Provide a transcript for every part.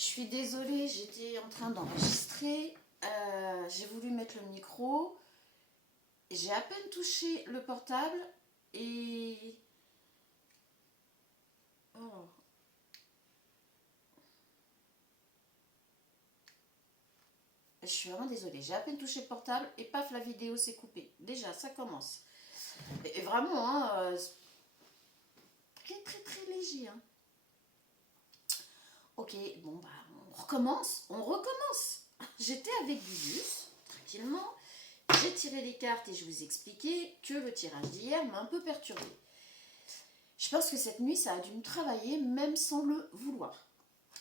Je suis désolée, j'étais en train d'enregistrer. J'ai voulu mettre le micro. J'ai à peine touché le portable et... Oh. Je suis vraiment désolée. J'ai à peine touché le portable et paf, la vidéo s'est coupée. Déjà, ça commence. Et vraiment, hein, très très très léger. Hein. Ok, bon bah, on recommence. On recommence. J'étais avec Gugus, tranquillement. J'ai tiré les cartes et je vous expliquais que le tirage d'hier m'a un peu perturbée. Je pense que cette nuit, ça a dû me travailler même sans le vouloir.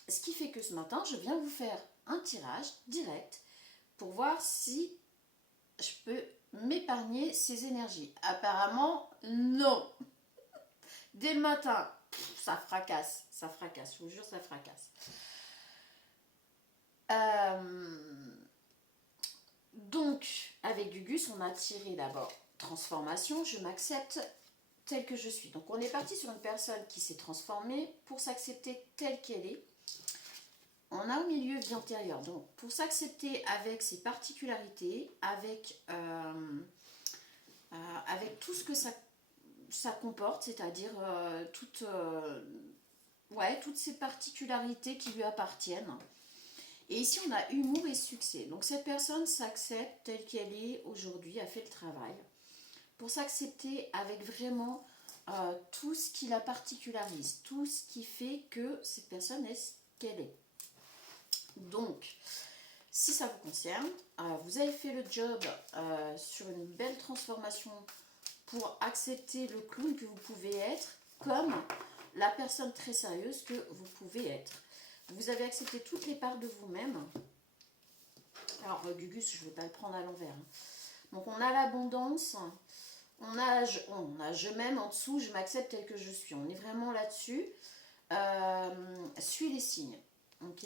Ce qui fait que ce matin, je viens vous faire un tirage direct pour voir si je peux m'épargner ces énergies. Apparemment, non. Dès le matin, ça fracasse, je vous jure, ça fracasse. Donc, avec Gugus, on a tiré d'abord transformation, je m'accepte telle que je suis. Donc, on est parti sur une personne qui s'est transformée pour s'accepter telle qu'elle est. On a au milieu vie antérieure. Donc, pour s'accepter avec ses particularités, avec tout ce que ça comporte, c'est-à-dire toutes ces particularités qui lui appartiennent. Et ici, on a humour et succès. Donc, cette personne s'accepte telle qu'elle est aujourd'hui, a fait le travail. Pour s'accepter avec vraiment tout ce qui la particularise, tout ce qui fait que cette personne est ce qu'elle est. Donc, si ça vous concerne, vous avez fait le job sur une belle transformation pour accepter le clown que vous pouvez être comme la personne très sérieuse que vous pouvez être. Vous avez accepté toutes les parts de vous-même. Alors, Gugus, je ne vais pas le prendre à l'envers. Hein. Donc, on a l'abondance. On a je m'aime en dessous, je m'accepte tel que je suis. On est vraiment là-dessus. Suis les signes. Ok.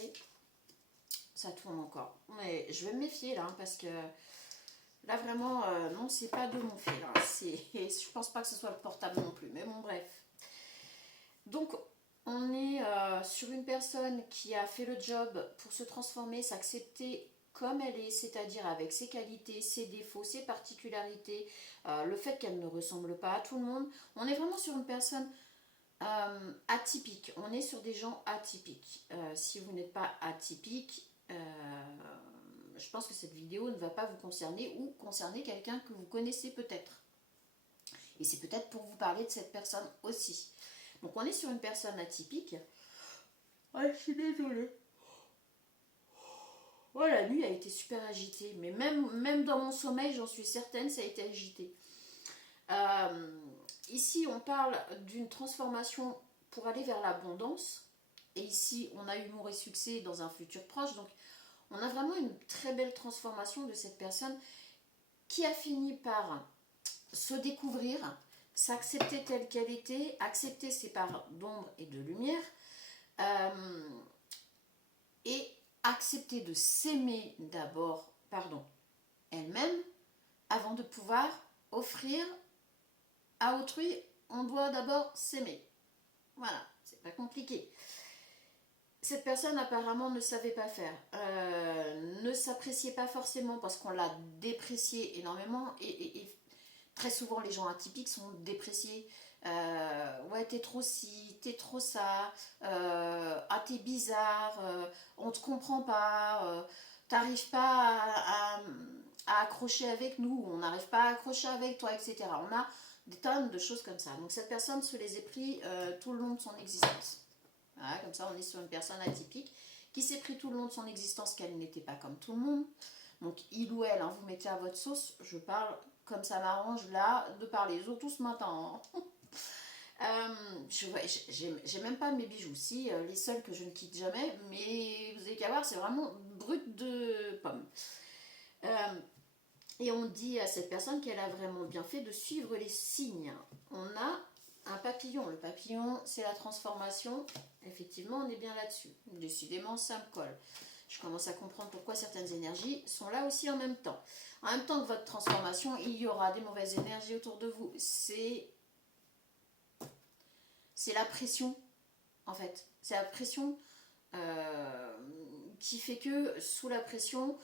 Ça tourne encore. Mais je vais me méfier là, hein, parce que là vraiment, non, c'est pas de mon fait. Là. Je pense pas que ce soit le portable non plus. Mais bon, bref. Donc, on est sur une personne qui a fait le job pour se transformer, s'accepter comme elle est, c'est-à-dire avec ses qualités, ses défauts, ses particularités, le fait qu'elle ne ressemble pas à tout le monde. On est vraiment sur une personne atypique. On est sur des gens atypiques. Si vous n'êtes pas atypique, je pense que cette vidéo ne va pas vous concerner ou concerner quelqu'un que vous connaissez peut-être. Et c'est peut-être pour vous parler de cette personne aussi. Donc on est sur une personne atypique. Ah, je suis désolée. Oh, la nuit a été super agitée. Mais même dans mon sommeil, j'en suis certaine, ça a été agité. Ici, on parle d'une transformation pour aller vers l'abondance. Et ici, on a humour et succès dans un futur proche. Donc, on a vraiment une très belle transformation de cette personne qui a fini par se découvrir, s'accepter telle qu'elle était, accepter ses parts d'ombre et de lumière, et accepter de s'aimer d'abord, elle-même, avant de pouvoir offrir à autrui. On doit d'abord s'aimer. Voilà, c'est pas compliqué. Cette personne apparemment ne savait pas faire, ne s'appréciait pas forcément parce qu'on l'a déprécié énormément et très souvent les gens atypiques sont dépréciés. Ouais, t'es trop ci, t'es trop ça, ah t'es bizarre, on te comprend pas, t'arrives pas à accrocher avec nous, on n'arrive pas à accrocher avec toi, etc. On a des tonnes de choses comme ça. Donc cette personne se les est pris tout le long de son existence. Voilà, comme ça on est sur une personne atypique qui s'est pris tout le long de son existence qu'elle n'était pas comme tout le monde. Donc il ou elle, hein, vous mettez à votre sauce, je parle comme ça m'arrange là de parler, surtout ce matin. Hein. J'ai même pas mes bijoux, si les seuls que je ne quitte jamais, mais vous avez qu'à voir, c'est vraiment brut de pomme. Et on dit à cette personne qu'elle a vraiment bien fait de suivre les signes. On a un papillon. Le papillon, c'est la transformation. Effectivement, on est bien là-dessus. Décidément, ça me colle. Je commence à comprendre pourquoi certaines énergies sont là aussi en même temps. En même temps que votre transformation, il y aura des mauvaises énergies autour de vous. C'est la pression, en fait. C'est la pression qui fait que sous la pression,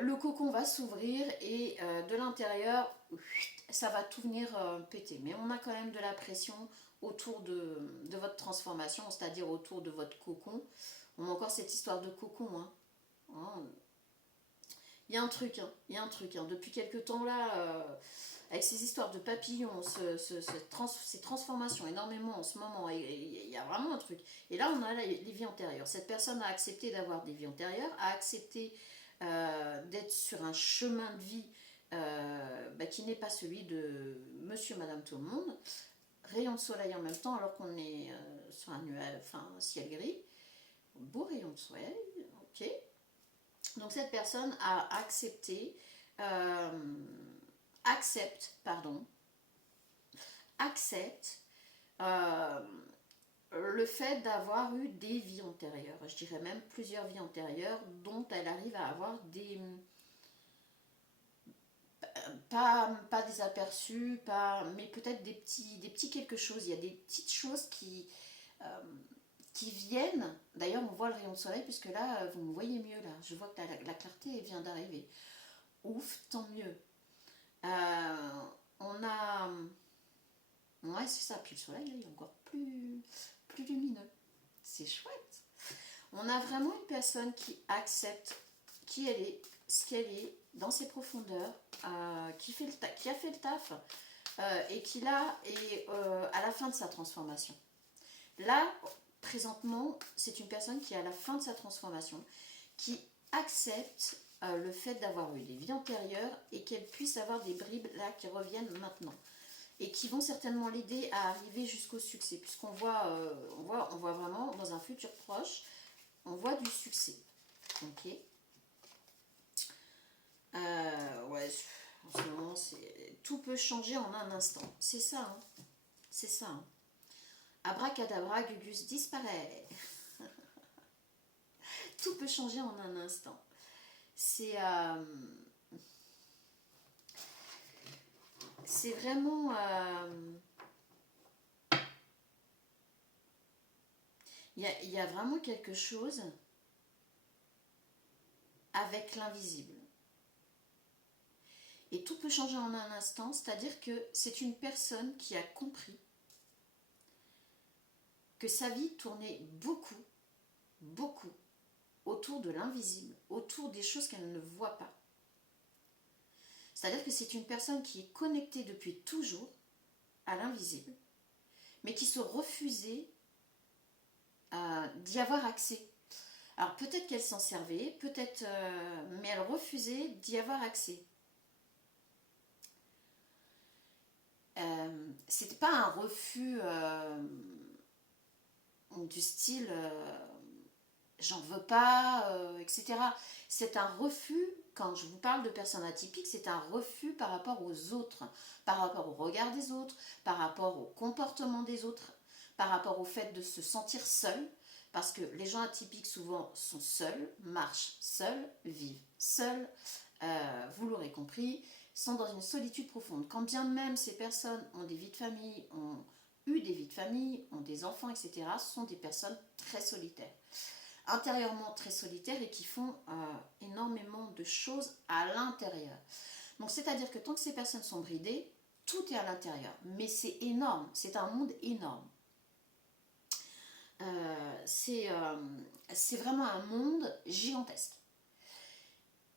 le cocon va s'ouvrir et de l'intérieur, ça va tout venir péter. Mais on a quand même de la pression autour de votre transformation, c'est-à-dire autour de votre cocon. On a encore cette histoire de cocon. Il y a un truc, il y a un truc. Depuis quelques temps là, avec ces histoires de papillons, ces transformations énormément en ce moment, il y a vraiment un truc. Et là, on a les vies antérieures. Cette personne a accepté d'avoir des vies antérieures, a accepté d'être sur un chemin de vie qui n'est pas celui de monsieur, madame, tout le monde. Rayon de soleil en même temps, alors qu'on est sur un nuage, enfin un ciel gris. Beau rayon de soleil, ok. Donc cette personne a accepté, accepte le fait d'avoir eu des vies antérieures, je dirais même plusieurs vies antérieures dont elle arrive à avoir des... Pas des aperçus, mais peut-être des petits quelque chose. Il y a des petites choses qui viennent. D'ailleurs, on voit le rayon de soleil, puisque là, vous me voyez mieux. Là, je vois que la clarté vient d'arriver. Ouf, tant mieux. On a... Ouais, c'est ça. Puis le soleil, là, il est encore plus lumineux. C'est chouette. On a vraiment une personne qui accepte qui elle est, ce qu'elle est, dans ses profondeurs, qui a fait le taf, et qui là est à la fin de sa transformation. Là, présentement, c'est une personne qui est à la fin de sa transformation, qui accepte le fait d'avoir eu des vies antérieures et qu'elle puisse avoir des bribes là qui reviennent maintenant et qui vont certainement l'aider à arriver jusqu'au succès, puisqu'on voit, on voit vraiment dans un futur proche, on voit du succès. Ok. Ouais, en ce moment, tout peut changer en un instant. C'est ça, hein. C'est ça. Hein. Abracadabra, Gugus disparaît. Tout peut changer en un instant. C'est vraiment... Il y a vraiment quelque chose avec l'invisible. Et tout peut changer en un instant, c'est-à-dire que c'est une personne qui a compris que sa vie tournait beaucoup autour de l'invisible, autour des choses qu'elle ne voit pas. C'est-à-dire que c'est une personne qui est connectée depuis toujours à l'invisible, mais qui se refusait d'y avoir accès. Alors peut-être qu'elle s'en servait, peut-être, mais elle refusait d'y avoir accès. C'était pas un refus du style j'en veux pas, etc. C'est un refus, quand je vous parle de personnes atypiques, c'est un refus par rapport aux autres, par rapport au regard des autres, par rapport au comportement des autres, par rapport au fait de se sentir seul, parce que les gens atypiques souvent sont seuls, marchent seuls, vivent seuls, vous l'aurez compris, sont dans une solitude profonde. Quand bien même ces personnes ont des vies de famille, ont eu des vies de famille, ont des enfants, etc., ce sont des personnes très solitaires. Intérieurement très solitaires et qui font énormément de choses à l'intérieur. Donc c'est-à-dire que tant que ces personnes sont bridées, tout est à l'intérieur. Mais c'est énorme, c'est un monde énorme. C'est vraiment un monde gigantesque.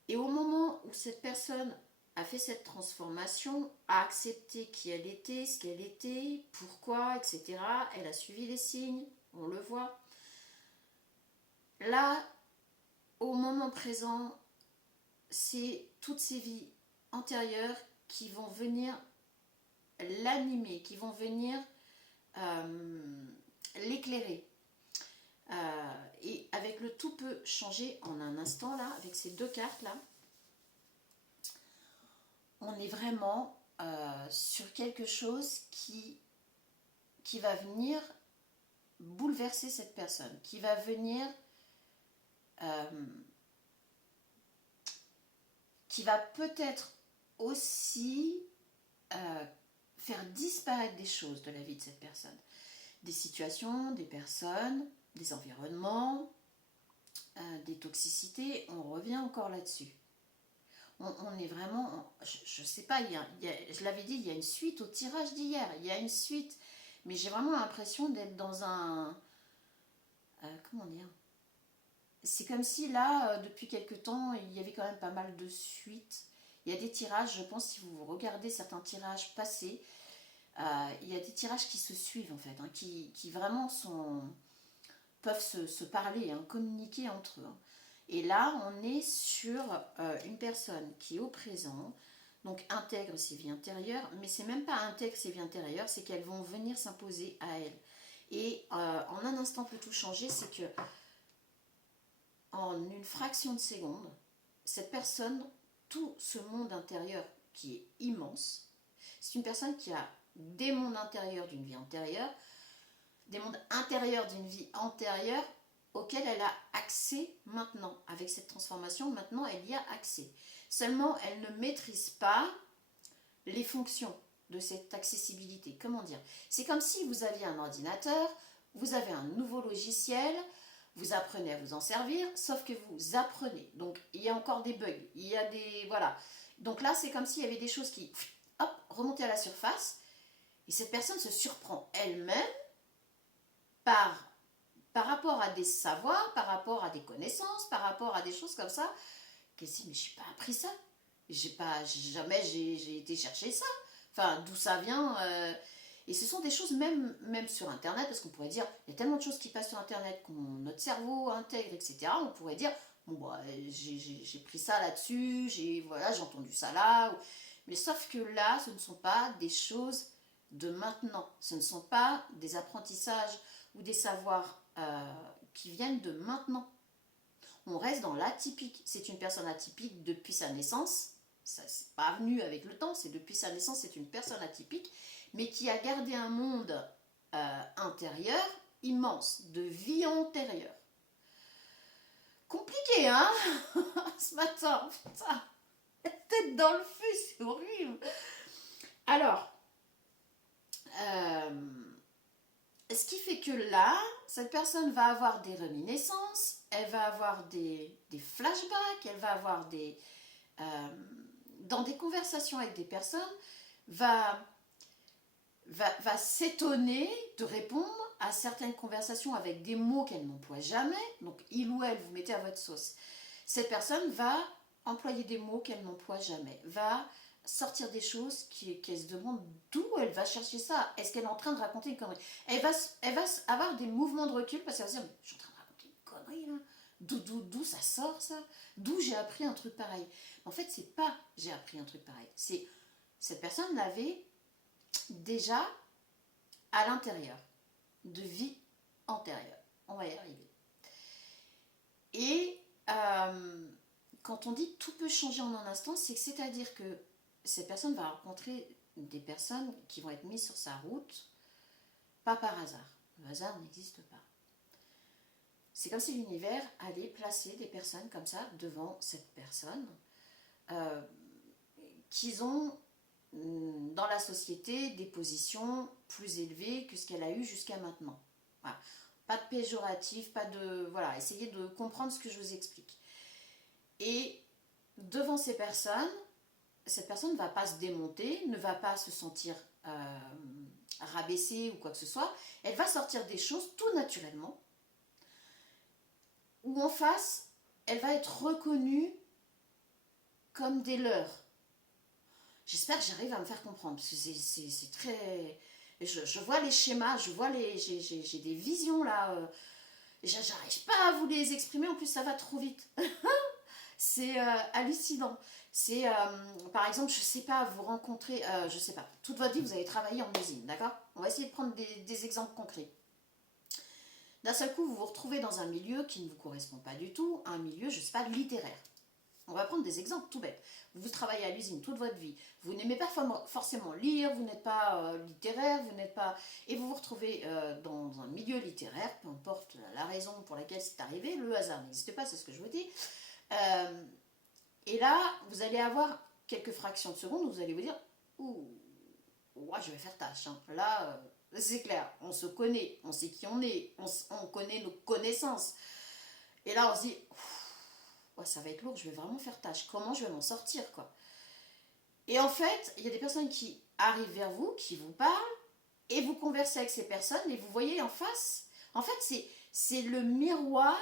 Et au moment où cette personne a fait cette transformation, a accepté qui elle était, ce qu'elle était, pourquoi, etc., elle a suivi les signes, on le voit. Là, au moment présent, c'est toutes ces vies antérieures qui vont venir l'animer, qui vont venir l'éclairer. Et avec le tout peut changer en un instant, là, avec ces deux cartes là, on est vraiment sur quelque chose qui va venir bouleverser cette personne, qui va venir qui va peut-être aussi faire disparaître des choses de la vie de cette personne, des situations, des personnes, des environnements, des toxicités, on revient encore là-dessus. On est vraiment, je sais pas, je l'avais dit, il y a une suite au tirage d'hier, il y a une suite, mais j'ai vraiment l'impression d'être dans un, comment dire, c'est comme si là, depuis quelque temps, il y avait quand même pas mal de suites. Il y a des tirages, je pense, si vous regardez certains tirages passés, il y a des tirages qui se suivent en fait, hein, qui vraiment peuvent se parler, hein, communiquer entre eux, hein. Et là, on est sur une personne qui est au présent, donc intègre ses vies intérieures, mais c'est même pas intègre ses vies intérieures, c'est qu'elles vont venir s'imposer à elle. Et en un instant peut tout changer, c'est que en une fraction de seconde, cette personne, tout ce monde intérieur qui est immense, c'est une personne qui a des mondes intérieurs d'une vie antérieure, des mondes intérieurs d'une vie antérieure auxquels elle a accès maintenant. Avec cette transformation, maintenant, elle y a accès. Seulement, elle ne maîtrise pas les fonctions de cette accessibilité. Comment dire? C'est comme si vous aviez un ordinateur, vous avez un nouveau logiciel, vous apprenez à vous en servir, sauf que vous apprenez. Donc, il y a encore des bugs, il y a des... Voilà. Donc là, c'est comme s'il y avait des choses qui, hop, remontaient à la surface, et cette personne se surprend elle-même par rapport à des savoirs, par rapport à des connaissances, par rapport à des choses comme ça, qu'elle se dit, mais j'ai pas appris ça. Jamais j'ai été chercher ça. Enfin, d'où ça vient et ce sont des choses même sur Internet, parce qu'on pourrait dire, il y a tellement de choses qui passent sur Internet, que notre cerveau intègre, etc. On pourrait dire, bon, bah, j'ai pris ça là-dessus, voilà, j'ai entendu ça là. Mais sauf que là, ce ne sont pas des choses de maintenant. Ce ne sont pas des apprentissages ou des savoirs qui viennent de maintenant. On reste dans l'atypique. C'est une personne atypique depuis sa naissance. Ça n'est pas venu avec le temps, c'est depuis sa naissance, c'est une personne atypique, mais qui a gardé un monde intérieur immense, de vie antérieure. Compliqué, hein? Ce matin, putain, tête dans le feu, c'est horrible. Alors, ce qui fait que là, cette personne va avoir des reminiscences, elle va avoir des flashbacks, elle va avoir des... dans des conversations avec des personnes, va s'étonner de répondre à certaines conversations avec des mots qu'elle n'emploie jamais. Donc, il ou elle, vous mettez à votre sauce. Cette personne va employer des mots qu'elle n'emploie jamais, va sortir des choses qu'elle se demande d'où elle va chercher ça. Est-ce qu'elle est en train de raconter une connerie? Elle va avoir des mouvements de recul parce qu'elle va se dire, je suis en train de raconter une connerie là. D'où ça sort ça? D'où j'ai appris un truc pareil? En fait, c'est pas j'ai appris un truc pareil. C'est cette personne l'avait déjà à l'intérieur, de vie antérieure. On va y arriver. Et quand on dit tout peut changer en un instant, c'est-à-dire que cette personne va rencontrer des personnes qui vont être mises sur sa route, pas par hasard. Le hasard n'existe pas. C'est comme si l'univers allait placer des personnes comme ça devant cette personne qui ont dans la société des positions plus élevées que ce qu'elle a eu jusqu'à maintenant. Voilà. Pas de péjoratif, pas de... Voilà, essayez de comprendre ce que je vous explique. Et devant ces personnes, cette personne ne va pas se démonter, ne va pas se sentir rabaissée ou quoi que ce soit. Elle va sortir des choses tout naturellement, où en face, elle va être reconnue comme des leurs. J'espère que j'arrive à me faire comprendre, parce que c'est très... Je vois les schémas, j'ai des visions là, j'arrive pas à vous les exprimer, en plus ça va trop vite. C'est hallucinant. C'est, par exemple, je sais pas, vous rencontrez, je sais pas, toute votre vie vous avez travaillé en usine, d'accord? On va essayer de prendre des exemples concrets. D'un seul coup, vous vous retrouvez dans un milieu qui ne vous correspond pas du tout, un milieu, je sais pas, littéraire. On va prendre des exemples tout bêtes. Vous travaillez à l'usine toute votre vie, vous n'aimez pas forcément lire, vous n'êtes pas littéraire, vous n'êtes pas... Et vous vous retrouvez dans un milieu littéraire, peu importe la raison pour laquelle c'est arrivé, le hasard n'existe pas, c'est ce que je vous dis. Et là, vous allez avoir quelques fractions de secondes où vous allez vous dire « Ouh, ouais, je vais faire tâche. Hein. » Là, c'est clair, on se connaît, on sait qui on est, on connaît nos connaissances. Et là, on se dit, ouais, ça va être lourd, je vais vraiment faire tâche. Comment je vais m'en sortir, quoi? Et en fait, il y a des personnes qui arrivent vers vous, qui vous parlent, et vous conversez avec ces personnes, et vous voyez en face. En fait, c'est le miroir,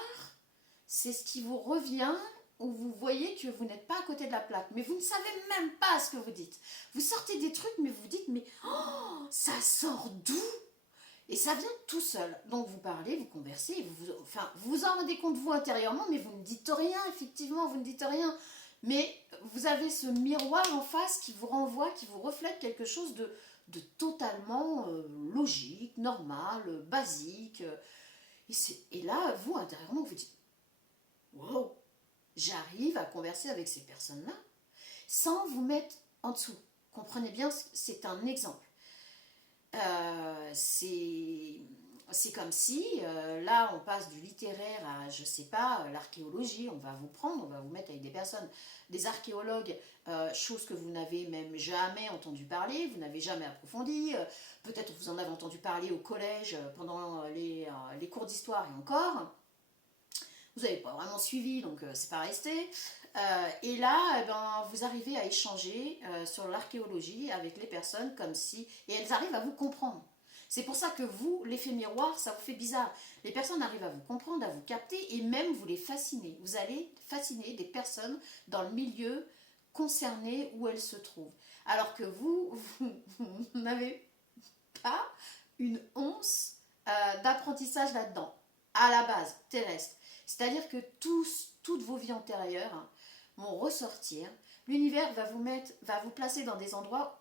c'est ce qui vous revient, où vous voyez que vous n'êtes pas à côté de la plaque. Mais vous ne savez même pas ce que vous dites. Vous sortez des trucs, mais vous dites, mais oh, ça sort d'où? Et ça vient tout seul. Donc vous parlez, vous conversez, vous vous en rendez compte vous intérieurement, mais vous ne dites rien, effectivement, vous ne dites rien. Mais vous avez ce miroir en face qui vous renvoie, qui vous reflète quelque chose de totalement logique, normal, basique. Et là, vous, intérieurement, vous dites, wow, j'arrive à converser avec ces personnes-là sans vous mettre en dessous. Comprenez bien, c'est un exemple. C'est comme si, là, on passe du littéraire à, je sais pas, l'archéologie. On va vous prendre, on va vous mettre avec des personnes, des archéologues, chose que vous n'avez même jamais entendu parler, vous n'avez jamais approfondi. Peut-être vous en avez entendu parler au collège pendant les cours d'histoire et encore. Vous n'avez pas vraiment suivi, donc c'est pas resté. Et là, eh ben, vous arrivez à échanger sur l'archéologie avec les personnes comme si... Et elles arrivent à vous comprendre. C'est pour ça que vous, l'effet miroir, ça vous fait bizarre. Les personnes arrivent à vous comprendre, à vous capter et même vous les fascinez. Vous allez fasciner des personnes dans le milieu concerné où elles se trouvent. Alors que vous n'avez pas une once d'apprentissage là-dedans, à la base, terrestre. C'est-à-dire que toutes vos vies antérieures vont ressortir. L'univers va vous placer dans des endroits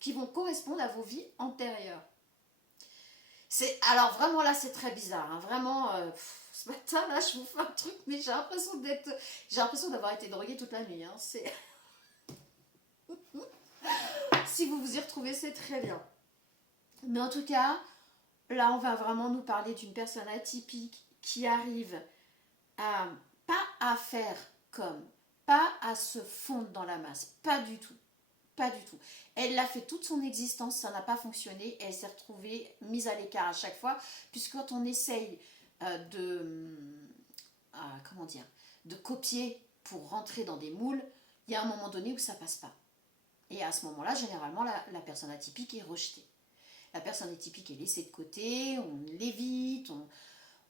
qui vont correspondre à vos vies antérieures. Alors vraiment là, c'est très bizarre. Hein. Vraiment, ce matin là, je vous fais un truc, mais j'ai l'impression d'avoir été droguée toute la nuit. Hein. Si vous vous y retrouvez, c'est très bien. Mais en tout cas, là, on va vraiment nous parler d'une personne atypique qui arrive pas à faire comme, pas à se fondre dans la masse, pas du tout. Pas du tout. Elle l'a fait toute son existence, ça n'a pas fonctionné, elle s'est retrouvée mise à l'écart à chaque fois, puisque quand on essaye comment dire, de copier pour rentrer dans des moules, il y a un moment donné où ça passe pas. Et à ce moment-là, généralement, la personne atypique est rejetée. La personne atypique est laissée de côté, on l'évite,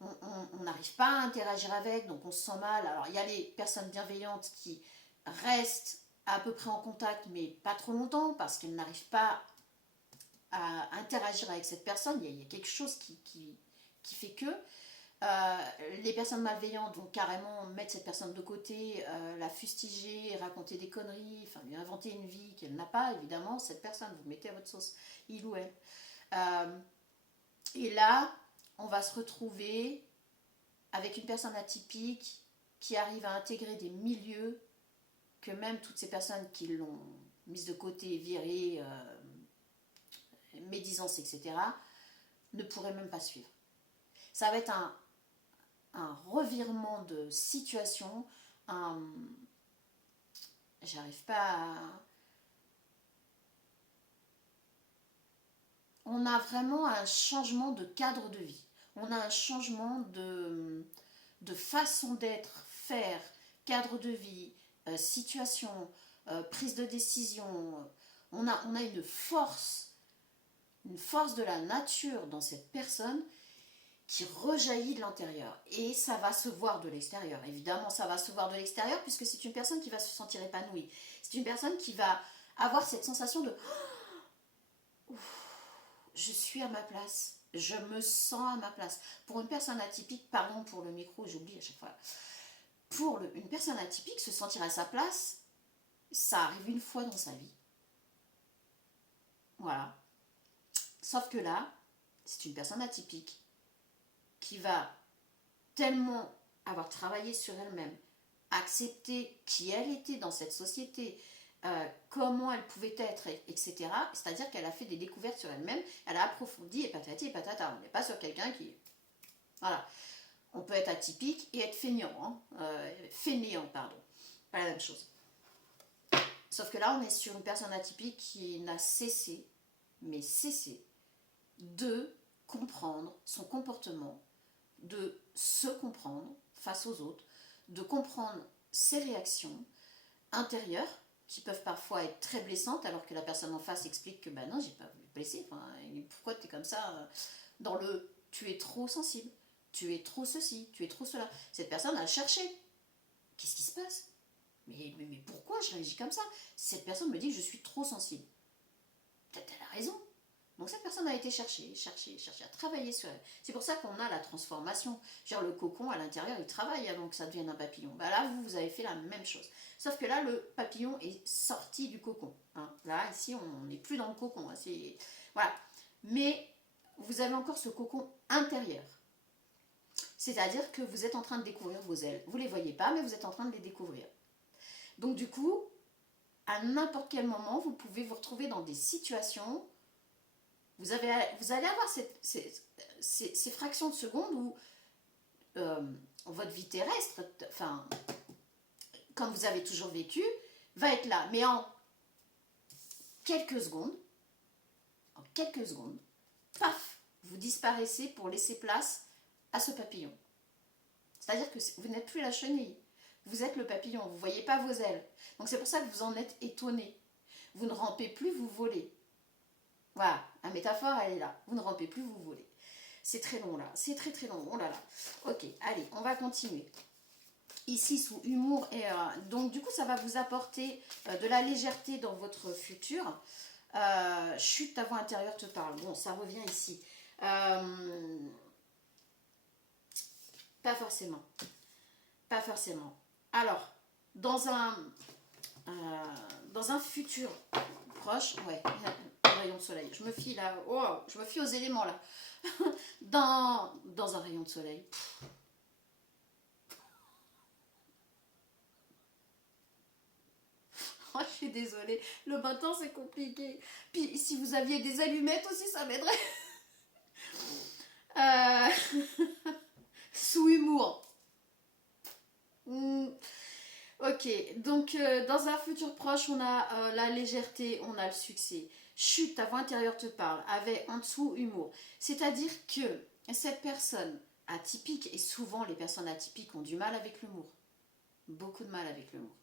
on n'arrive pas à interagir avec, donc on se sent mal. Alors il y a les personnes bienveillantes qui restent à peu près en contact, mais pas trop longtemps, parce qu'elles n'arrivent pas à interagir avec cette personne. Il y a quelque chose qui fait que les personnes malveillantes vont carrément mettre cette personne de côté, la fustiger, raconter des conneries, enfin lui inventer une vie qu'elle n'a pas, évidemment, cette personne, vous mettez à votre sauce, il ou elle. Et là, on va se retrouver avec une personne atypique qui arrive à intégrer des milieux que même toutes ces personnes qui l'ont mise de côté, virée, médisance, etc., ne pourraient même pas suivre. Ça va être un revirement de situation, j'arrive pas à... On a vraiment un changement de cadre de vie. On a un changement de façon d'être, faire, cadre de vie, situation, prise de décision. On a une force de la nature dans cette personne qui rejaillit de l'intérieur. Et ça va se voir de l'extérieur. Évidemment, ça va se voir de l'extérieur puisque c'est une personne qui va se sentir épanouie. C'est une personne qui va avoir cette sensation de je suis à ma place, je me sens à ma place. Pour une personne atypique, pardon pour le micro, j'oublie à chaque fois. Pour une personne atypique, se sentir à sa place, ça arrive une fois dans sa vie. Voilà. Sauf que là, c'est une personne atypique qui va tellement avoir travaillé sur elle-même, accepter qui elle était dans cette société, comment elle pouvait être, etc. C'est-à-dire qu'elle a fait des découvertes sur elle-même, elle a approfondi et patati et patata. On n'est pas sur quelqu'un qui... Voilà. On peut être atypique et être fainéant. Fainéant, pardon. Pas la même chose. Sauf que là, on est sur une personne atypique qui n'a cessé, mais cessé, de comprendre son comportement, de se comprendre face aux autres, de comprendre ses réactions intérieures, qui peuvent parfois être très blessantes, alors que la personne en face explique que ben non, j'ai pas voulu te blesser, enfin, pourquoi tu es comme ça dans le tu es trop sensible, tu es trop ceci, tu es trop cela. Cette personne a cherché. Qu'est-ce qui se passe? Mais pourquoi je réagis comme ça? Cette personne me dit que je suis trop sensible. Peut-être elle a raison. Donc cette personne a été chercher, à travailler sur elle. C'est pour ça qu'on a la transformation. Genre le cocon à l'intérieur, il travaille avant que ça devienne un papillon. Bah là, vous avez fait la même chose. Sauf que là, le papillon est sorti du cocon. Hein. Là, ici, on n'est plus dans le cocon. Hein. Voilà. Mais vous avez encore ce cocon intérieur. C'est-à-dire que vous êtes en train de découvrir vos ailes. Vous ne les voyez pas, mais vous êtes en train de les découvrir. Donc du coup, à n'importe quel moment, vous pouvez vous retrouver dans des situations. Vous allez avoir ces fractions de secondes où votre vie terrestre, enfin, comme vous avez toujours vécu, va être là. Mais en quelques secondes, paf, vous disparaissez pour laisser place à ce papillon. C'est-à-dire que vous n'êtes plus la chenille. Vous êtes le papillon, vous ne voyez pas vos ailes. Donc c'est pour ça que vous en êtes étonné. Vous ne rampez plus, vous volez. Voilà, la métaphore, elle est là. Vous ne rampez plus, vous volez. C'est très long là, c'est très très long. Oh là là. Ok, allez, on va continuer. Ici, sous humour, et donc du coup, ça va vous apporter de la légèreté dans votre futur. Chut, ta voix intérieure te parle. Bon, ça revient ici. Pas forcément. Pas forcément. Alors, dans un futur proche, ouais, un rayon de soleil. Je me fie là, wow, je me fie aux éléments là. dans un rayon de soleil. Oh, je suis désolée, le matin c'est compliqué. Puis si vous aviez des allumettes aussi, ça m'aiderait. Sous humour. Ok, donc dans un futur proche, on a la légèreté, on a le succès. Chut, ta voix intérieure te parle, avec en dessous humour. C'est-à-dire que cette personne atypique, et souvent les personnes atypiques ont du mal avec l'humour, beaucoup de mal avec l'humour.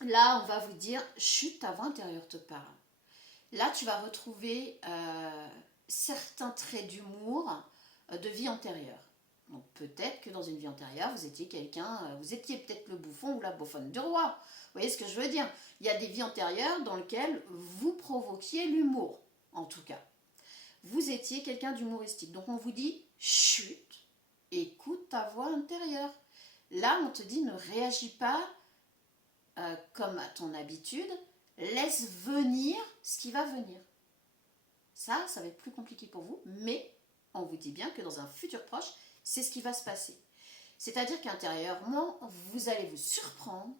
Là, on va vous dire, chut, ta voix intérieure te parle. Là, tu vas retrouver certains traits d'humour de vie antérieure. Donc peut-être que dans une vie antérieure, vous étiez quelqu'un, vous étiez peut-être le bouffon ou la bouffonne du roi. Vous voyez ce que je veux dire? Il y a des vies antérieures dans lesquelles vous provoquiez l'humour, en tout cas. Vous étiez quelqu'un d'humoristique. Donc on vous dit, chut, écoute ta voix intérieure. Là, on te dit, ne réagis pas comme à ton habitude, laisse venir ce qui va venir. Ça va être plus compliqué pour vous, mais on vous dit bien que dans un futur proche, c'est ce qui va se passer. C'est-à-dire qu'intérieurement, vous allez vous surprendre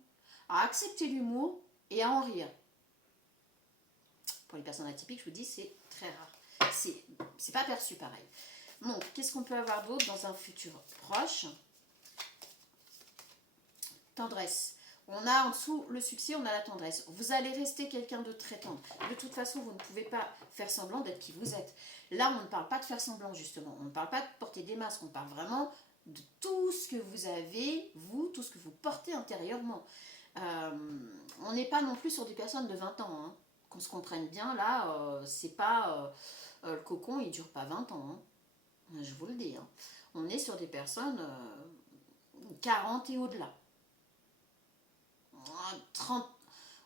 à accepter l'humour et à en rire. Pour les personnes atypiques, je vous dis, c'est très rare. C'est pas perçu pareil. Bon, qu'est-ce qu'on peut avoir d'autre dans un futur proche? Tendresse. On a en dessous le succès, on a la tendresse. Vous allez rester quelqu'un de très tendre. De toute façon, vous ne pouvez pas faire semblant d'être qui vous êtes. Là, on ne parle pas de faire semblant, justement. On ne parle pas de porter des masques. On parle vraiment de tout ce que vous avez, vous, tout ce que vous portez intérieurement. On n'est pas non plus sur des personnes de 20 ans. Hein. Qu'on se comprenne bien, là, c'est pas... le cocon, il ne dure pas 20 ans. Hein. Je vous le dis. Hein. On est sur des personnes 40 et au-delà. 30,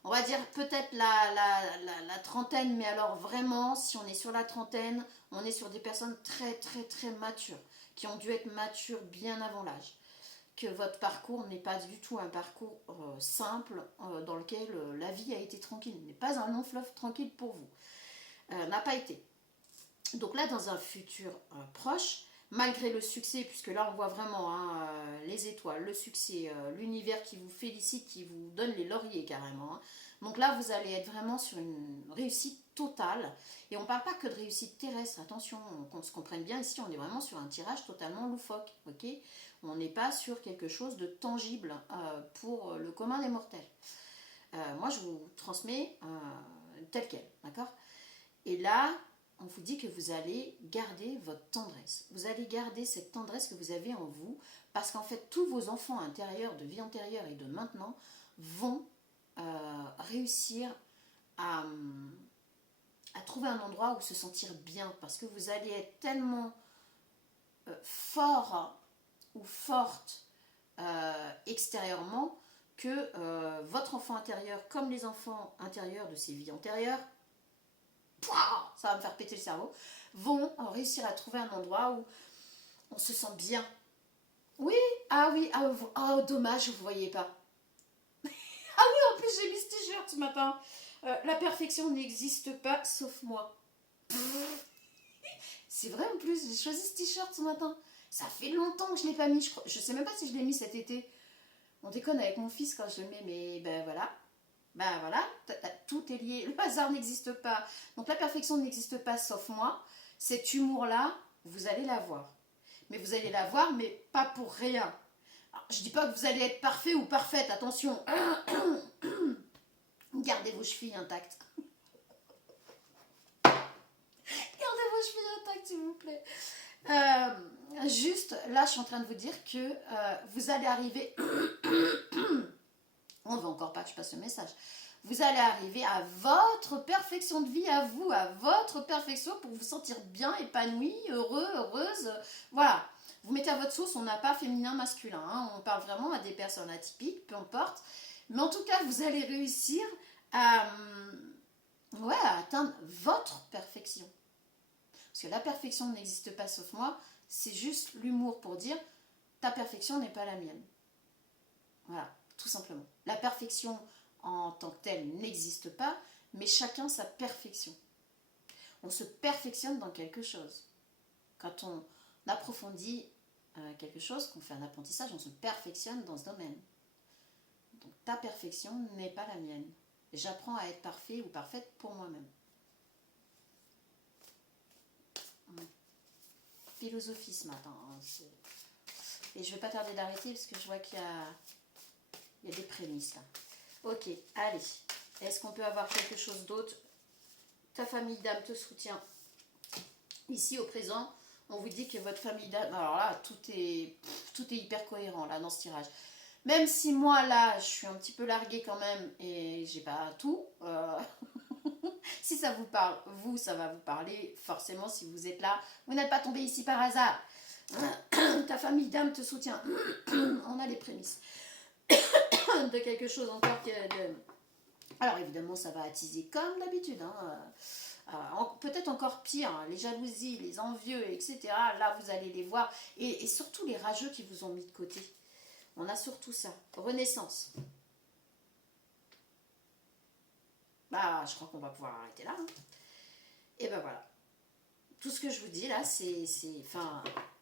on va dire peut-être la trentaine, mais alors vraiment, si on est sur la trentaine, on est sur des personnes très très très matures, qui ont dû être matures bien avant l'âge. Que votre parcours n'est pas du tout un parcours simple dans lequel la vie a été tranquille, n'est pas un long fleuve tranquille pour vous. N'a pas été. Donc là, dans un futur proche, malgré le succès, puisque là on voit vraiment hein, les étoiles, le succès, l'univers qui vous félicite, qui vous donne les lauriers carrément. Hein. Donc là vous allez être vraiment sur une réussite totale. Et on ne parle pas que de réussite terrestre, attention, qu'on se comprenne bien, ici on est vraiment sur un tirage totalement loufoque. Okay, on n'est pas sur quelque chose de tangible pour le commun des mortels. Moi je vous transmets tel quel, d'accord? Et là, on vous dit que vous allez garder votre tendresse. Vous allez garder cette tendresse que vous avez en vous, parce qu'en fait, tous vos enfants intérieurs, de vie antérieure et de maintenant, vont réussir à trouver un endroit où se sentir bien, parce que vous allez être tellement fort ou forte extérieurement que votre enfant intérieur, comme les enfants intérieurs de ces vies antérieures, ça va me faire péter le cerveau, vont réussir à trouver un endroit où on se sent bien. Oui, dommage, vous ne voyez pas. Ah oui, en plus j'ai mis ce t-shirt ce matin. La perfection n'existe pas sauf moi. C'est vrai en plus, j'ai choisi ce t-shirt ce matin. Ça fait longtemps que je ne l'ai pas mis, je sais même pas si je l'ai mis cet été. On déconne avec mon fils quand je le mets, mais ben voilà. Ben voilà, tout est lié, le hasard n'existe pas. Donc la perfection n'existe pas sauf moi. Cet humour-là, vous allez l'avoir. Mais vous allez l'avoir, mais pas pour rien. Alors, je dis pas que vous allez être parfait ou parfaite, attention. Gardez vos chevilles intactes. Gardez vos chevilles intactes, s'il vous plaît. Juste, là, je suis en train de vous dire que vous allez arriver... On ne veut encore pas que je passe le message. Vous allez arriver à votre perfection de vie, à vous, à votre perfection pour vous sentir bien, épanoui, heureux, heureuse. Voilà. Vous mettez à votre sauce, on n'a pas féminin, masculin. Hein. On parle vraiment à des personnes atypiques, peu importe. Mais en tout cas, vous allez réussir à atteindre votre perfection. Parce que la perfection n'existe pas sauf moi. C'est juste l'humour pour dire ta perfection n'est pas la mienne. Voilà, tout simplement. La perfection en tant que telle n'existe pas, mais chacun sa perfection. On se perfectionne dans quelque chose. Quand on approfondit quelque chose, qu'on fait un apprentissage, on se perfectionne dans ce domaine. Donc ta perfection n'est pas la mienne. J'apprends à être parfait ou parfaite pour moi-même. Philosophie ce matin. Hein, et je ne vais pas tarder d'arrêter parce que je vois qu'il y a des prémices là. Ok, allez. Est-ce qu'on peut avoir quelque chose d'autre? Ta famille d'âme te soutient. Ici au présent, on vous dit que votre famille d'âme... Alors là, tout est hyper cohérent là dans ce tirage. Même si moi là, je suis un petit peu larguée quand même et j'ai pas tout. Si ça vous parle, vous, ça va vous parler. Forcément, si vous êtes là, vous n'êtes pas tombé ici par hasard. Ta famille d'âme te soutient. On a les prémices de quelque chose encore que de... Alors évidemment, ça va attiser comme d'habitude. Hein. Peut-être encore pire, hein, les jalousies, les envieux, etc. Là, vous allez les voir. Et surtout les rageux qui vous ont mis de côté. On a surtout ça. Renaissance. Bah, je crois qu'on va pouvoir arrêter là. Hein. Et ben voilà. Tout ce que je vous dis là, c'est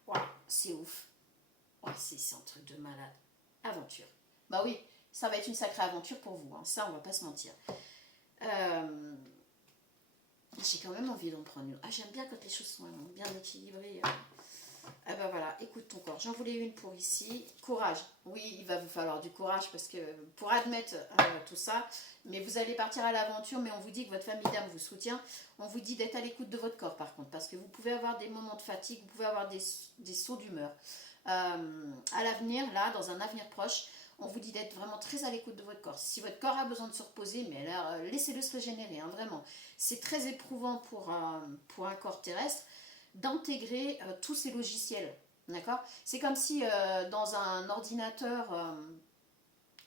voilà, c'est ouf. Ouais, c'est un truc de malade. Aventure. Bah oui, ça va être une sacrée aventure pour vous. Hein. Ça, on va pas se mentir. J'ai quand même envie d'en prendre une. Ah, j'aime bien quand les choses sont bien équilibrées. Ah ben voilà, écoute ton corps. J'en voulais une pour ici. Courage. Oui, il va vous falloir du courage parce que pour admettre tout ça, mais vous allez partir à l'aventure, mais on vous dit que votre famille d'âme vous soutient. On vous dit d'être à l'écoute de votre corps par contre, parce que vous pouvez avoir des moments de fatigue, vous pouvez avoir des sauts d'humeur. À l'avenir, là, dans un avenir proche, on vous dit d'être vraiment très à l'écoute de votre corps. Si votre corps a besoin de se reposer, mais alors laissez-le se régénérer, hein, vraiment. C'est très éprouvant pour un corps terrestre d'intégrer tous ces logiciels. D'accord? C'est comme si dans un ordinateur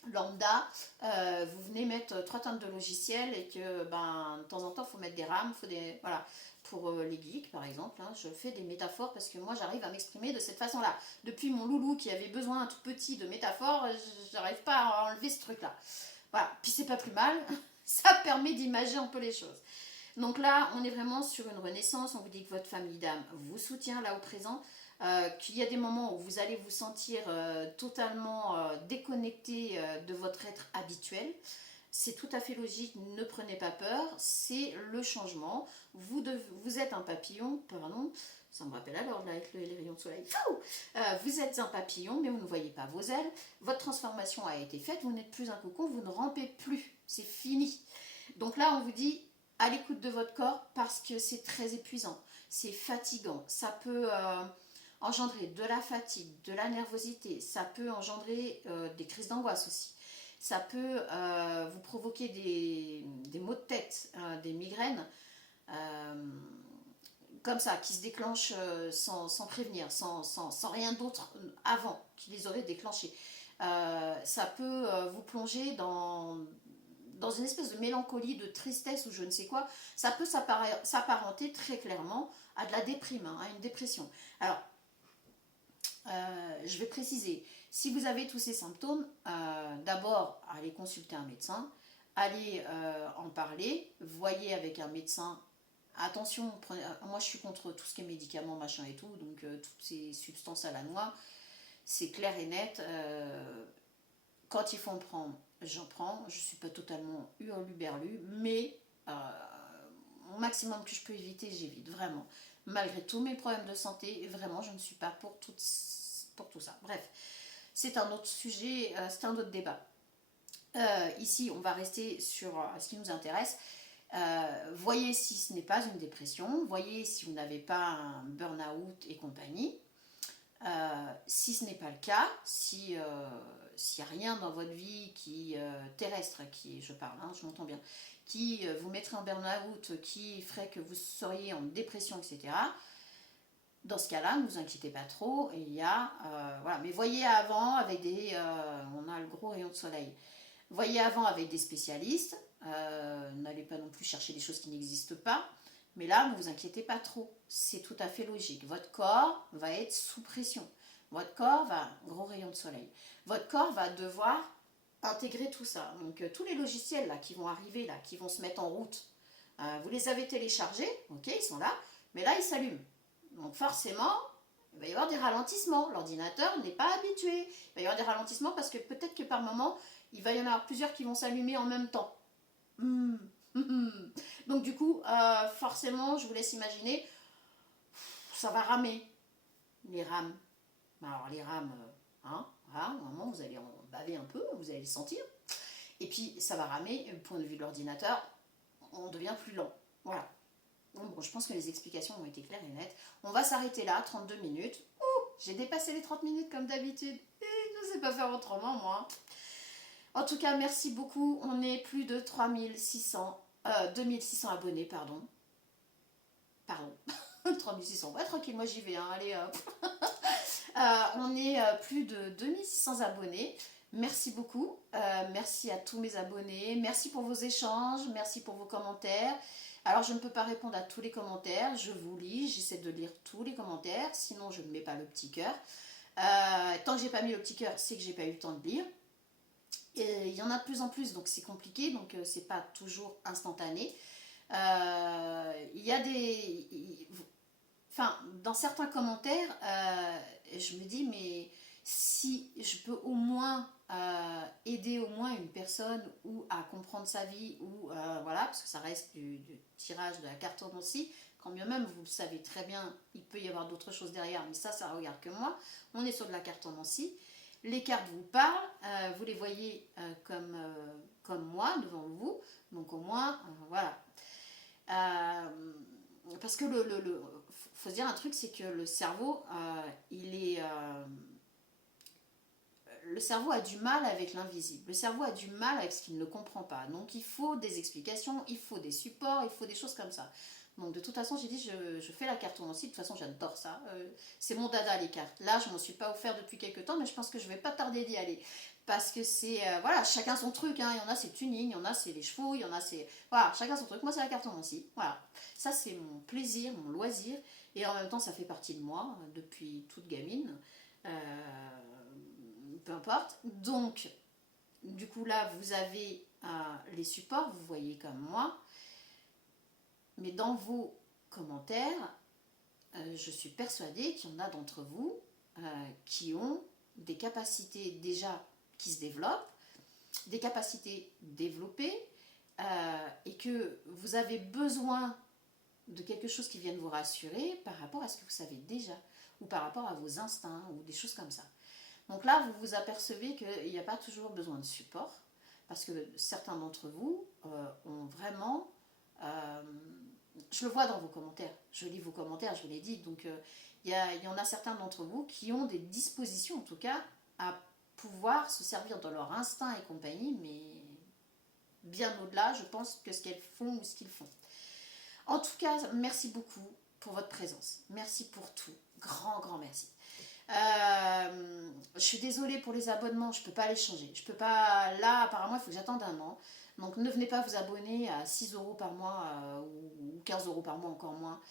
lambda, vous venez mettre 3 tonnes de logiciels et que de temps en temps, il faut mettre des RAM, voilà. Pour les geeks, par exemple, hein, je fais des métaphores parce que moi, j'arrive à m'exprimer de cette façon-là. Depuis mon loulou qui avait besoin tout petit de métaphores, j'arrive pas à enlever ce truc-là. Voilà. Puis c'est pas plus mal, ça permet d'imager un peu les choses. Donc là, on est vraiment sur une renaissance. On vous dit que votre famille d'âme vous soutient là au présent, qu'il y a des moments où vous allez vous sentir totalement déconnecté de votre être habituel. C'est tout à fait logique, ne prenez pas peur, c'est le changement. Vous êtes un papillon, pardon, ça me rappelle alors là avec les rayons de soleil. Vous êtes un papillon, mais vous ne voyez pas vos ailes. Votre transformation a été faite, vous n'êtes plus un cocon, vous ne rampez plus, c'est fini. Donc là, on vous dit, à l'écoute de votre corps parce que c'est très épuisant, c'est fatigant, ça peut engendrer de la fatigue, de la nervosité, ça peut engendrer des crises d'angoisse aussi. Ça peut vous provoquer des maux de tête, des migraines, euh, comme ça, qui se déclenchent sans prévenir, sans rien d'autre avant qui les aurait déclenchés. Ça peut vous plonger dans une espèce de mélancolie, de tristesse ou je ne sais quoi. Ça peut s'apparenter très clairement à de la déprime, hein, à une dépression. Alors, je vais préciser, si vous avez tous ces symptômes, d'abord, allez consulter un médecin, allez en parler, voyez avec un médecin. Attention, moi je suis contre tout ce qui est médicaments, machin et tout, donc toutes ces substances à la noix, c'est clair et net. Quand il faut en prendre, j'en prends. Je ne suis pas totalement hurluberlu, mais au maximum que je peux éviter, j'évite, vraiment. Malgré tous mes problèmes de santé, vraiment, je ne suis pas pour tout ça. Bref, c'est un autre sujet, c'est un autre débat. Ici, on va rester sur ce qui nous intéresse. Voyez si ce n'est pas une dépression, voyez si vous n'avez pas un burn-out et compagnie. Si ce n'est pas le cas, s'il n'y a rien dans votre vie qui terrestre, qui, je parle, hein, je m'entends bien, qui vous mettrait en burn-out, qui ferait que vous seriez en dépression, etc. Dans ce cas-là, ne vous inquiétez pas trop. Il y a, voilà, mais voyez avant avec on a le gros rayon de soleil. Voyez avant avec des spécialistes. N'allez pas non plus chercher des choses qui n'existent pas. Mais là, ne vous inquiétez pas trop, c'est tout à fait logique. Votre corps va être sous pression. Votre corps va, gros rayon de soleil, votre corps va devoir intégrer tout ça. Donc tous les logiciels là qui vont arriver, là, qui vont se mettre en route, vous les avez téléchargés, ok, ils sont là, mais là ils s'allument. Donc forcément, il va y avoir des ralentissements. L'ordinateur n'est pas habitué. Il va y avoir des ralentissements parce que peut-être que par moment, il va y en avoir plusieurs qui vont s'allumer en même temps. Donc du coup, forcément, je vous laisse imaginer, ça va ramer, les rames. Alors les rames, hein, voilà, à un moment vous allez en baver un peu, vous allez le sentir. Et puis ça va ramer, du point de vue de l'ordinateur, on devient plus lent. Voilà. Donc, bon, je pense que les explications ont été claires et nettes. On va s'arrêter là, 32 minutes. Ouh, j'ai dépassé les 30 minutes comme d'habitude. Je ne sais pas faire autrement, moi. En tout cas, merci beaucoup. On est plus de 2600 abonnés, pardon. Pardon. 3600. Ouais, tranquille, moi j'y vais. Hein. Allez, hop. On est plus de 2600 abonnés. Merci beaucoup. Merci à tous mes abonnés. Merci pour vos échanges. Merci pour vos commentaires. Alors, je ne peux pas répondre à tous les commentaires. Je vous lis. J'essaie de lire tous les commentaires. Sinon, je ne mets pas le petit cœur. Tant que j'ai pas mis le petit cœur, c'est que j'ai pas eu le temps de lire. Et il y en a de plus en plus, donc c'est compliqué. Donc, c'est pas toujours instantané. Il y a enfin, dans certains commentaires, je me dis, mais si je peux au moins aider au moins une personne ou à comprendre sa vie, ou voilà, parce que ça reste du tirage de la cartomancie, quand bien même, vous le savez très bien, il peut y avoir d'autres choses derrière, mais ça regarde que moi. On est sur de la cartomancie. Les cartes vous parlent, vous les voyez comme moi devant vous, donc au moins, voilà. Parce que faut se dire un truc, c'est que le cerveau, le cerveau a du mal avec l'invisible. Le cerveau a du mal avec ce qu'il ne comprend pas. Donc il faut des explications, il faut des supports, il faut des choses comme ça. Donc de toute façon, j'ai dit, je fais la cartomancie. De toute façon, j'adore ça. C'est mon dada, les cartes. Là, je ne m'en suis pas offert depuis quelques temps, mais je pense que je ne vais pas tarder d'y aller. Parce que c'est, voilà, chacun son truc. Hein. Il y en a, c'est tuning, il y en a, c'est les chevaux, il y en a, c'est... Voilà, chacun son truc. Moi, c'est la cartomancie. Voilà. Ça, c'est mon plaisir, mon loisir. Et en même temps, ça fait partie de moi depuis toute gamine. Peu importe. Donc, du coup, là, vous avez les supports, vous voyez comme moi. Mais dans vos commentaires, je suis persuadée qu'il y en a d'entre vous qui ont des capacités déjà qui se développent, des capacités développées, et que vous avez besoin de quelque chose qui vienne vous rassurer par rapport à ce que vous savez déjà, ou par rapport à vos instincts, ou des choses comme ça. Donc là, vous vous apercevez qu'il n'y a pas toujours besoin de support, parce que certains d'entre vous ont vraiment Je le vois dans vos commentaires, je lis vos commentaires, je vous l'ai dit, donc il y en a certains d'entre vous qui ont des dispositions en tout cas à pouvoir se servir de leur instinct et compagnie, mais bien au-delà, je pense, que ce qu'elles font ou ce qu'ils font. En tout cas, merci beaucoup pour votre présence. Merci pour tout. Grand, grand merci. Je suis désolée pour les abonnements, je ne peux pas les changer. Je peux pas. Là, apparemment, il faut que j'attende un an. Donc, ne venez pas vous abonner à 6 euros par mois ou 15 euros par mois, encore moins.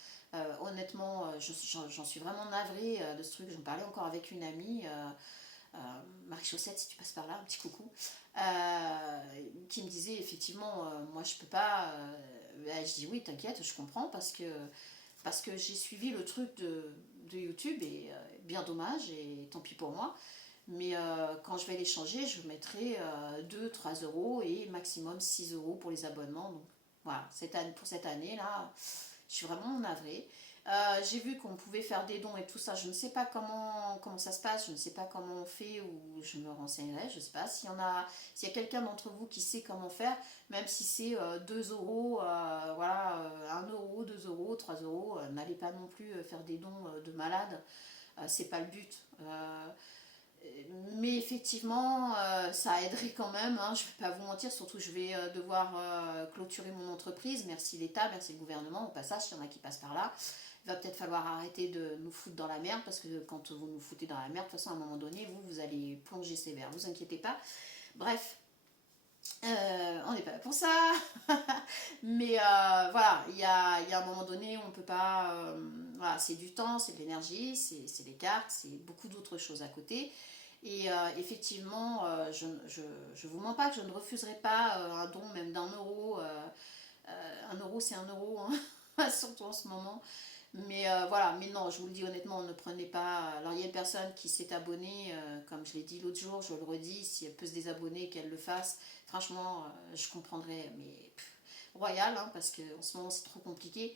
Honnêtement, j'en suis vraiment navrée de ce truc. J'en parlais encore avec une amie. Marie-Chaussette, si tu passes par là, un petit coucou, qui me disait effectivement, moi je peux pas. Je dis oui, t'inquiète, je comprends parce que j'ai suivi le truc de YouTube et bien dommage et tant pis pour moi. Mais quand je vais les changer, je mettrai 2-3 euros et maximum 6 euros pour les abonnements. Donc voilà, pour cette année-là, je suis vraiment navrée. J'ai vu qu'on pouvait faire des dons et tout ça. Je ne sais pas comment ça se passe, je ne sais pas comment on fait ou je me renseignerai. Je ne sais pas s'il y a quelqu'un d'entre vous qui sait comment faire, même si c'est 2 euros, voilà, 1 euro, 2 euros, 3 euros. N'allez pas non plus faire des dons de malade, c'est pas le but. Mais effectivement, ça aiderait quand même, hein, je ne vais pas vous mentir, surtout je vais devoir clôturer mon entreprise. Merci l'État, merci le gouvernement, au passage, s'il y en a qui passent par là. Il va peut-être falloir arrêter de nous foutre dans la merde, parce que quand vous nous foutez dans la merde, de toute façon, à un moment donné, vous allez plonger sévère, vous inquiétez pas. Bref, on n'est pas là pour ça. Mais voilà, il y a un moment donné, on peut pas... voilà, c'est du temps, c'est de l'énergie, c'est des cartes, c'est beaucoup d'autres choses à côté. Et effectivement, je vous mens pas que je ne refuserai pas un don même d'un euro. 1 euro, c'est 1 euro, hein, surtout en ce moment. Mais voilà, mais non, je vous le dis honnêtement, ne prenez pas. Alors il y a une personne qui s'est abonnée, comme je l'ai dit l'autre jour, je le redis, si elle peut se désabonner, qu'elle le fasse. Franchement, je comprendrais, mais royal, hein, parce qu'en ce moment c'est trop compliqué.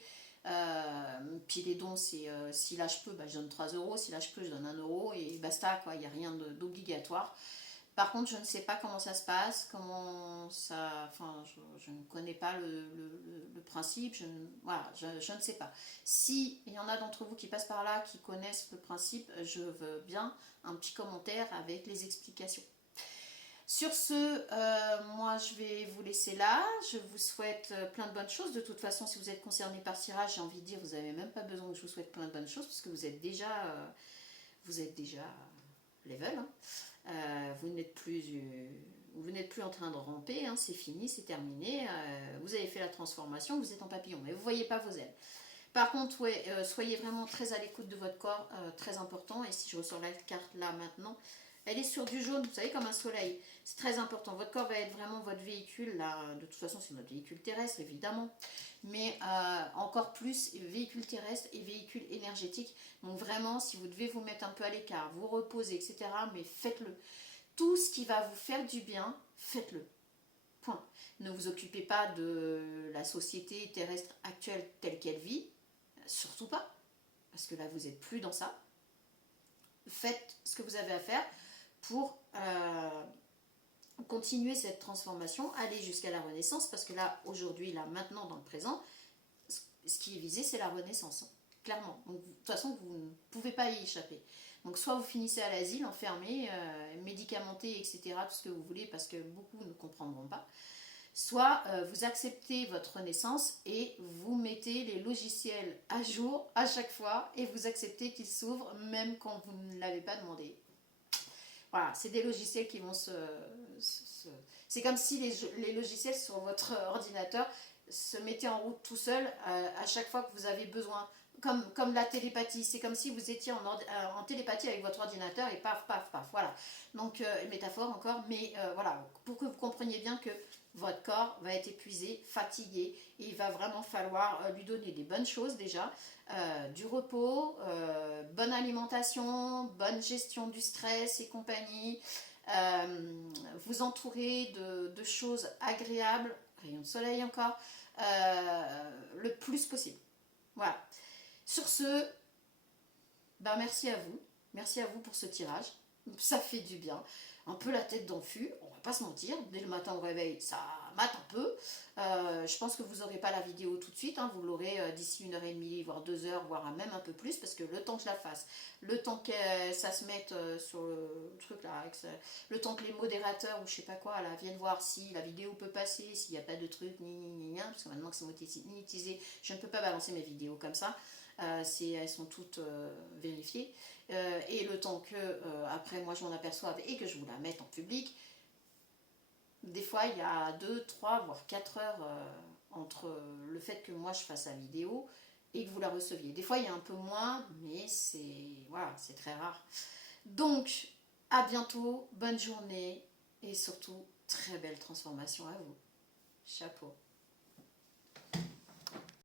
Puis les dons, c'est si là je peux, bah, je donne 3 euros, si là je peux, je donne 1 euro et basta, quoi, il n'y a rien d'obligatoire. Par contre, je ne sais pas comment ça se passe, comment ça. Enfin, je ne connais pas le principe, voilà, je ne sais pas. Si il y en a d'entre vous qui passent par là, qui connaissent le principe, je veux bien un petit commentaire avec les explications. Sur ce, moi je vais vous laisser là. Je vous souhaite plein de bonnes choses. De toute façon, si vous êtes concerné par ce tirage, j'ai envie de dire, vous n'avez même pas besoin que je vous souhaite plein de bonnes choses, puisque vous êtes déjà level. Hein. Vous n'êtes plus en train de ramper, hein, c'est fini, c'est terminé. Vous avez fait la transformation, vous êtes en papillon, mais vous ne voyez pas vos ailes. Par contre, ouais, soyez vraiment très à l'écoute de votre corps, très important. Et si je ressors la carte là maintenant, elle est sur du jaune, vous savez, comme un soleil. C'est très important. Votre corps va être vraiment votre véhicule. Là, de toute façon, c'est notre véhicule terrestre, évidemment. Mais encore plus, véhicule terrestre et véhicule énergétique. Donc vraiment, si vous devez vous mettre un peu à l'écart, vous reposer, etc., mais faites-le. Tout ce qui va vous faire du bien, faites-le. Point. Ne vous occupez pas de la société terrestre actuelle telle qu'elle vit. Surtout pas. Parce que là, vous n'êtes plus dans ça. Faites ce que vous avez à faire pour continuer cette transformation, aller jusqu'à la renaissance, parce que là, aujourd'hui, là, maintenant, dans le présent, ce qui est visé, c'est la renaissance, hein, clairement. Donc, de toute façon, vous ne pouvez pas y échapper. Donc, soit vous finissez à l'asile, enfermé, médicamenté, etc., tout ce que vous voulez, parce que beaucoup ne comprendront pas. Soit vous acceptez votre renaissance et vous mettez les logiciels à jour à chaque fois et vous acceptez qu'ils s'ouvrent même quand vous ne l'avez pas demandé. Voilà, c'est des logiciels qui vont c'est comme si les logiciels sur votre ordinateur se mettaient en route tout seuls à chaque fois que vous avez besoin. Comme la télépathie, c'est comme si vous étiez en télépathie avec votre ordinateur et paf, paf, paf, voilà. Donc, métaphore encore, mais voilà, pour que vous compreniez bien que votre corps va être épuisé, fatigué, et il va vraiment falloir lui donner des bonnes choses déjà, du repos, bonne alimentation, bonne gestion du stress et compagnie, vous entourer de choses agréables, rayon de soleil encore, le plus possible. Voilà. Sur ce, ben merci à vous pour ce tirage, ça fait du bien. un peu la tête dans le fût, on va pas se mentir, dès le matin au réveil, ça mate un peu. Je pense que vous n'aurez pas la vidéo tout de suite, hein, vous l'aurez d'ici 1h30, voire 2 heures, voire même un peu plus, parce que le temps que je la fasse, le temps que ça se mette sur le truc là, le temps que les modérateurs ou je sais pas quoi là, viennent voir si la vidéo peut passer, s'il n'y a pas de truc, parce que maintenant que c'est monétisé, je ne peux pas balancer mes vidéos comme ça. Elles sont toutes vérifiées. Et le temps que après moi je m'en aperçoive et que je vous la mette en public, des fois il y a 2, 3, voire 4 heures entre le fait que moi je fasse la vidéo et que vous la receviez. Des fois il y a un peu moins, mais voilà, c'est très rare. Donc à bientôt, bonne journée et surtout très belle transformation à vous. Chapeau.